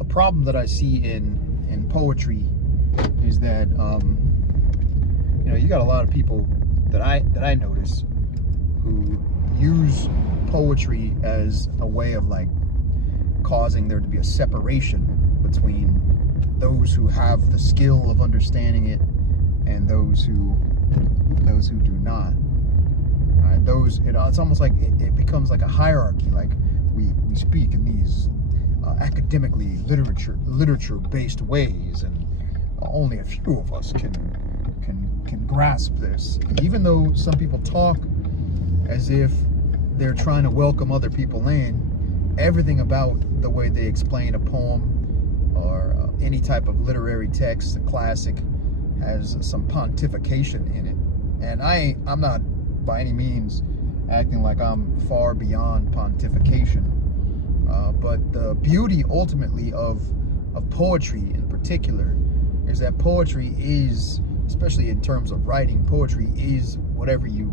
a problem that I see in poetry is that you got a lot of people that I notice who use poetry as a way of like causing there to be a separation between those who have the skill of understanding it and those who do not. It's almost like it becomes like a hierarchy. Like we speak in these academically literature-based ways, and only a few of us can grasp this. Even though some people talk as if they're trying to welcome other people in, everything about the way they explain a poem or any type of literary text, a classic, has some pontification in it. And I'm not by any means acting like I'm far beyond pontification. But the beauty ultimately of poetry in particular is that poetry is, especially in terms of writing, poetry is whatever you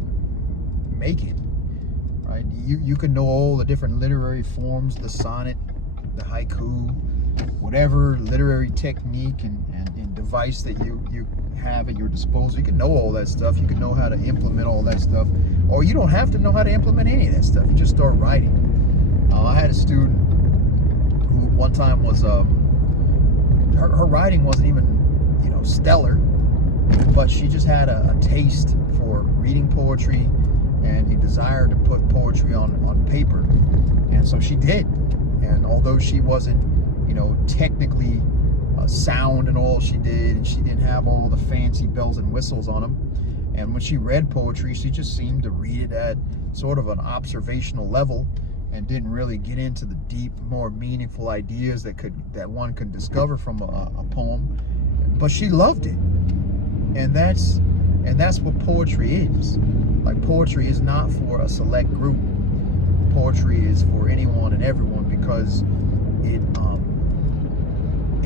make it, right? You can know all the different literary forms, the sonnet, the haiku, whatever literary technique and device that you have at your disposal. You can know all that stuff. You can know how to implement all that stuff, or you don't have to know how to implement any of that stuff. You just start writing. I had a student who one time was her writing wasn't even stellar, but she just had a taste for reading poetry and a desire to put poetry on paper, and so she did. And although she wasn't technically sound in all she did, and she didn't have all the fancy bells and whistles on them, and when she read poetry, she just seemed to read it at sort of an observational level and didn't really get into the deep, more meaningful ideas that one could discover from a poem. But she loved it. And that's what poetry is. Like, poetry is not for a select group. Poetry is for anyone and everyone, because it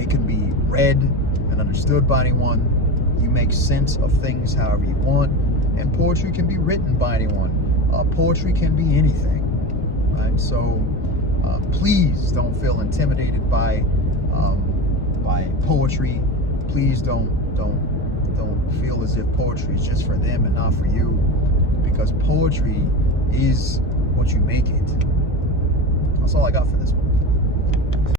can be read and understood by anyone. You make sense of things however you want, and poetry can be written by anyone. Poetry can be anything, right? So please don't feel intimidated by poetry. Please don't feel as if poetry is just for them and not for you, because poetry is what you make it. That's all I got for this one.